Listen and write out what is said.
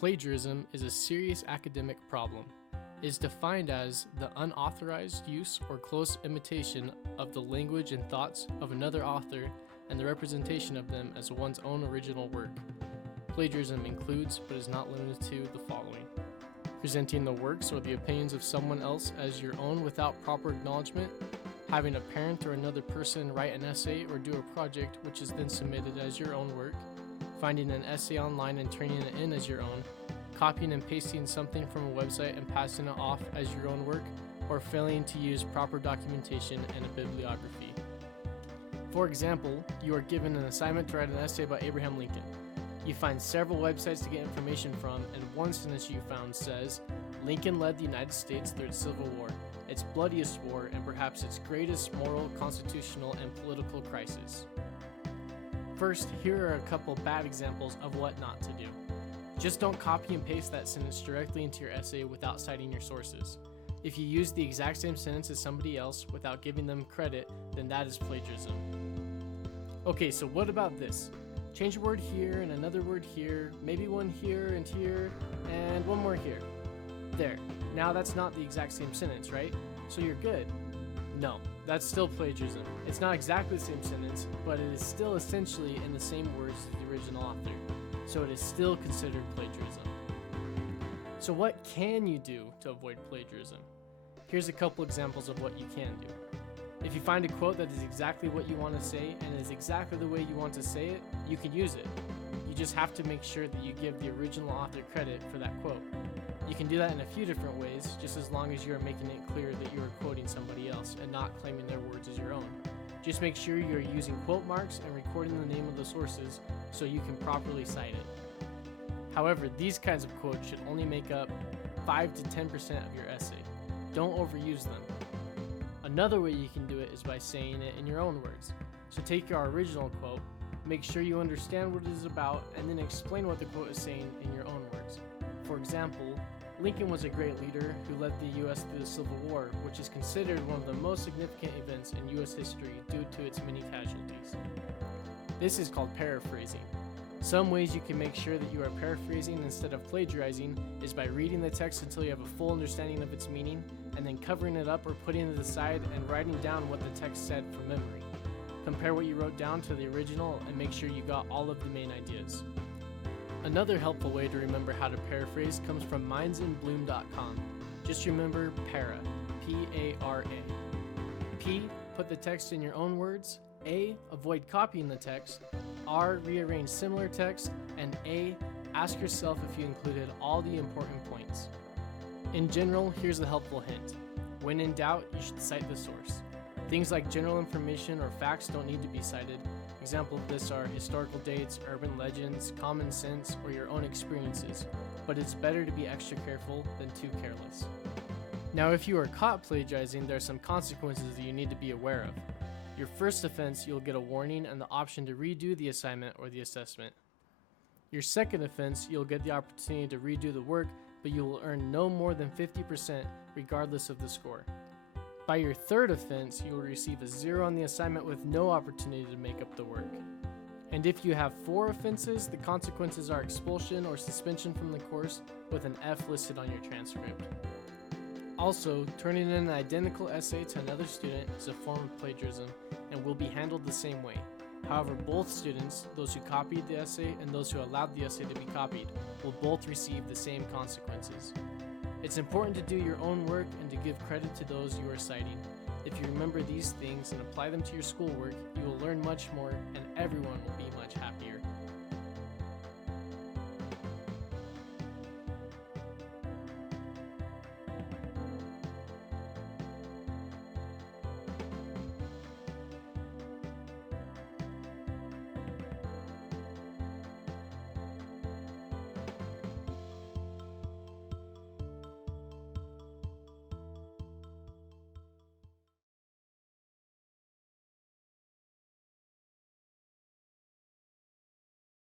Plagiarism is a serious academic problem. It is defined as the unauthorized use or close imitation of the language and thoughts of another author and the representation of them as one's own original work. Plagiarism includes, but is not limited to, the following: presenting the works or the opinions of someone else as your own without proper acknowledgement, having a parent or another person write an essay or do a project which is then submitted as your own work, finding an essay online and turning it in as your own, copying and pasting something from a website and passing it off as your own work, or failing to use proper documentation and a bibliography. For example, you are given an assignment to write an essay about Abraham Lincoln. You find several websites to get information from, and one sentence you found says, "Lincoln led the United States through its Civil War, its bloodiest war, and perhaps its greatest moral, constitutional, and political crisis." First, here are a couple bad examples of what not to do. Just don't copy and paste that sentence directly into your essay without citing your sources. If you use the exact same sentence as somebody else without giving them credit, then that is plagiarism. Okay, so what about this? Change a word here and another word here, maybe one here, and one more here. There. Now that's not the exact same sentence, right? So you're good. No, that's still plagiarism. It's not exactly the same sentence, but it is still essentially in the same words as the original author. So it is still considered plagiarism. So what can you do to avoid plagiarism? Here's a couple examples of what you can do. If you find a quote that is exactly what you want to say and is exactly the way you want to say it, you can use it. You just have to make sure that you give the original author credit for that quote. You can do that in a few different ways, just as long as you are making it clear that you are quoting somebody else and not claiming their words as your own. Just make sure you are using quote marks and recording the name of the sources so you can properly cite it. However, these kinds of quotes should only make up 5 to 10% of your essay. Don't overuse them. Another way you can do it is by saying it in your own words. So take your original quote, make sure you understand what it is about, and then explain what the quote is saying in your own words. For example, Lincoln was a great leader who led the U.S. through the Civil War, which is considered one of the most significant events in U.S. history due to its many casualties. This is called paraphrasing. Some ways you can make sure that you are paraphrasing instead of plagiarizing is by reading the text until you have a full understanding of its meaning, and then covering it up or putting it aside and writing down what the text said from memory. Compare what you wrote down to the original and make sure you got all of the main ideas. Another helpful way to remember how to paraphrase comes from mindsinbloom.com. Just remember para, P-A-R-A. P, put the text in your own words. A, avoid copying the text. R, rearrange similar text. And A, ask yourself if you included all the important points. In general, here's a helpful hint. When in doubt, you should cite the source. Things like general information or facts don't need to be cited. Examples of this are historical dates, urban legends, common sense, or your own experiences, but it's better to be extra careful than too careless. Now, if you are caught plagiarizing, there are some consequences that you need to be aware of. Your first offense, you'll get a warning and the option to redo the assignment or the assessment. Your second offense, you'll get the opportunity to redo the work, but you will earn no more than 50% regardless of the score. By your third offense, you will receive a 0 on the assignment with no opportunity to make up the work. And if you have 4 offenses, the consequences are expulsion or suspension from the course with an F listed on your transcript. Also, turning in an identical essay to another student is a form of plagiarism and will be handled the same way. However, both students, those who copied the essay and those who allowed the essay to be copied, will both receive the same consequences. It's important to do your own work and to give credit to those you are citing. If you remember these things and apply them to your schoolwork, you will learn much more and everyone will be much happier.